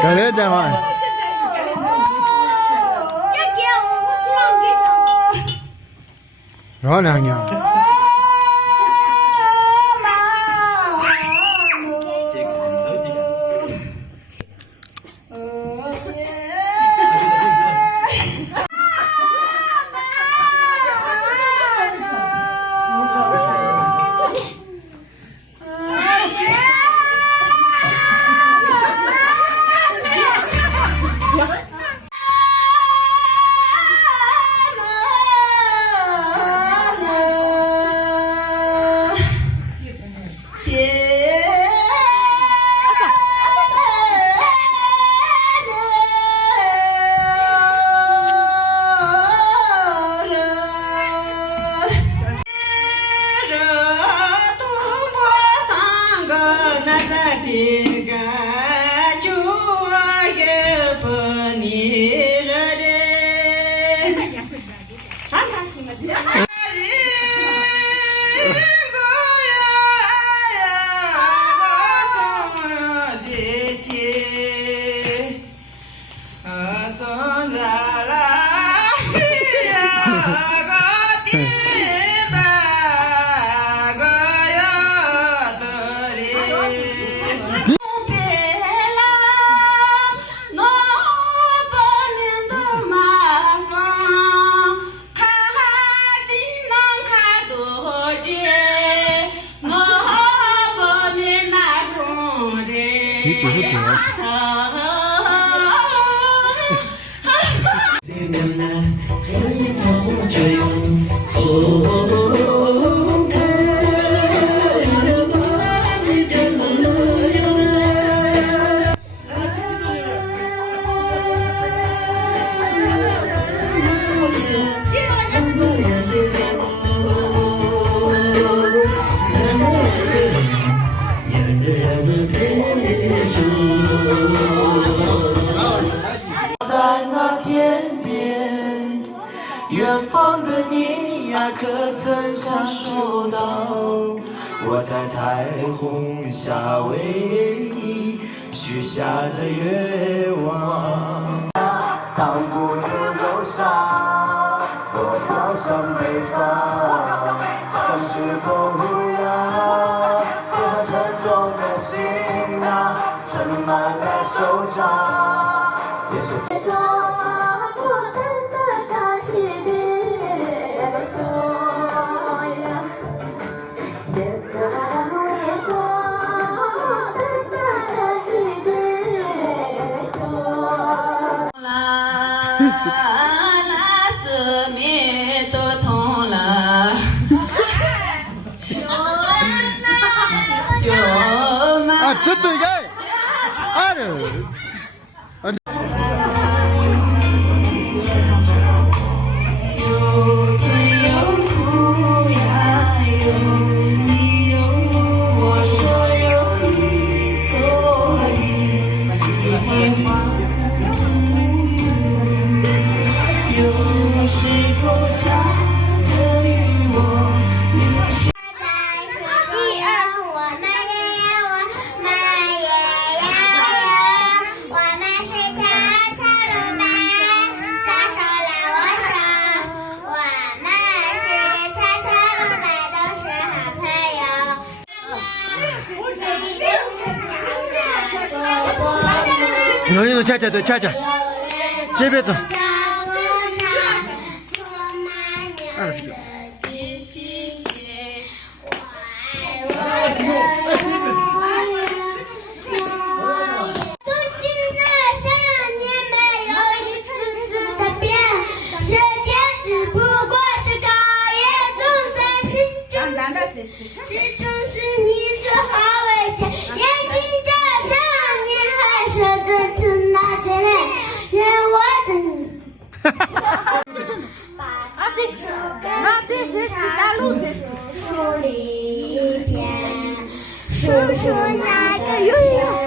干嘞的嘛。老娘娘。你最后多少钱？在那天边，远方的你呀，可曾享受到我在彩虹下为你许下的愿望？挡不住忧伤，我飘向北方，正是风一样，这沉重的行囊，盛满了手掌，也是。啊，这对个，啊的。有甜有苦呀，有你有我，说有你，所以喜欢有时候想着与我联系。你都恰恰的恰恰，这边走。数数那个月。